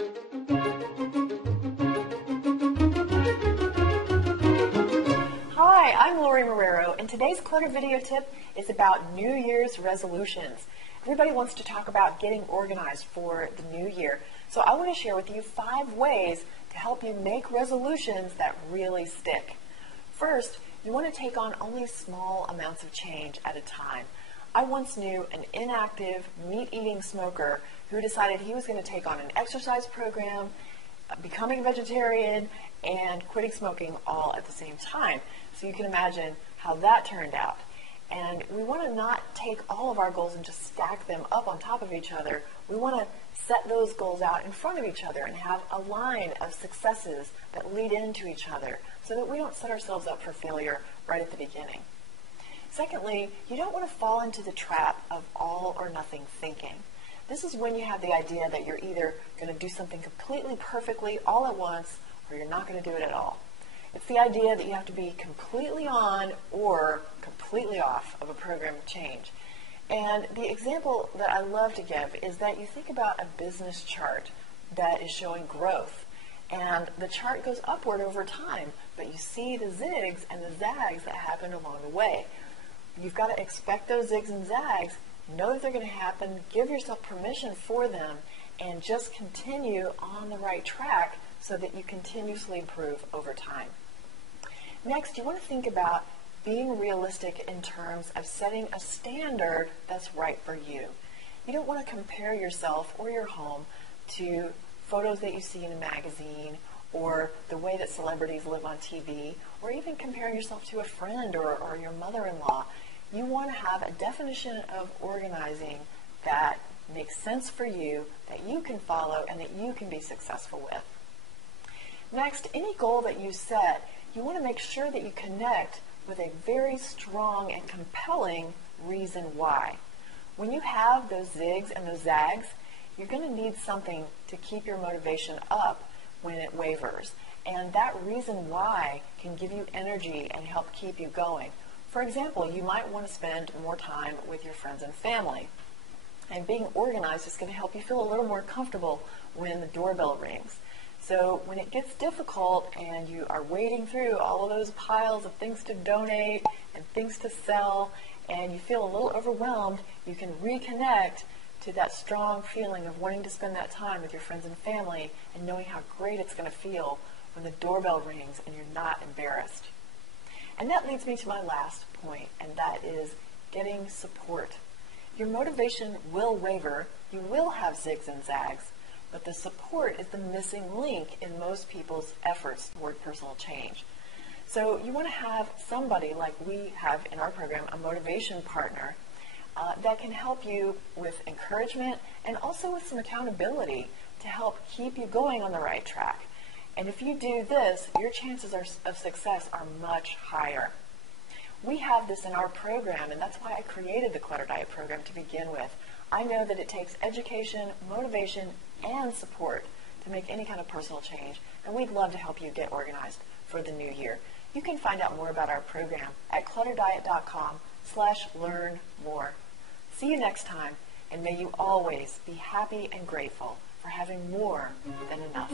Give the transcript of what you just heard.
Hi, I'm Lorie Marrero, and today's Clutter video tip is about New Year's resolutions. Everybody wants to talk about getting organized for the new year, so I want to share with you 5 ways to help you make resolutions that really stick. First, you want to take on only small amounts of change at a time. I once knew an inactive, meat-eating smoker who decided he was going to take on an exercise program, becoming a vegetarian, and quitting smoking all at the same time. So you can imagine how that turned out. And we want to not take all of our goals and just stack them up on top of each other. We want to set those goals out in front of each other and have a line of successes that lead into each other so that we don't set ourselves up for failure right at the beginning. Secondly, you don't want to fall into the trap of all or nothing thinking. This is when you have the idea that you're either going to do something completely perfectly all at once or you're not going to do it at all. It's the idea that you have to be completely on or completely off of a program of change. And the example that I love to give is that you think about a business chart that is showing growth. And the chart goes upward over time, but you see the zigs and the zags that happen along the way. You've got to expect those zigs and zags, know that they're going to happen, give yourself permission for them, and just continue on the right track so that you continuously improve over time. Next, you want to think about being realistic in terms of setting a standard that's right for you. You don't want to compare yourself or your home to photos that you see in a magazine or the way that celebrities live on TV, or even comparing yourself to a friend or your mother-in-law. You want to have a definition of organizing that makes sense for you, that you can follow, and that you can be successful with. Next, any goal that you set, you want to make sure that you connect with a very strong and compelling reason why. When you have those zigs and those zags, you're going to need something to keep your motivation up when it wavers. And that reason why can give you energy and help keep you going. For example, you might want to spend more time with your friends and family. And being organized is going to help you feel a little more comfortable when the doorbell rings. So when it gets difficult and you are wading through all of those piles of things to donate and things to sell, and you feel a little overwhelmed, you can reconnect to that strong feeling of wanting to spend that time with your friends and family and knowing how great it's going to feel when the doorbell rings and you're not embarrassed. And that leads me to my last point, and that is getting support. Your motivation will waver, you will have zigs and zags, but the support is the missing link in most people's efforts toward personal change. So you want to have somebody like we have in our program, a motivation partner, that can help you with encouragement and also with some accountability to help keep you going on the right track. And if you do this, your chances of success are much higher. We have this in our program, and that's why I created the Clutter Diet program to begin with. I know that it takes education, motivation, and support to make any kind of personal change, and we'd love to help you get organized for the new year. You can find out more about our program at clutterdiet.com/learn-more. See you next time, and may you always be happy and grateful for having more than enough.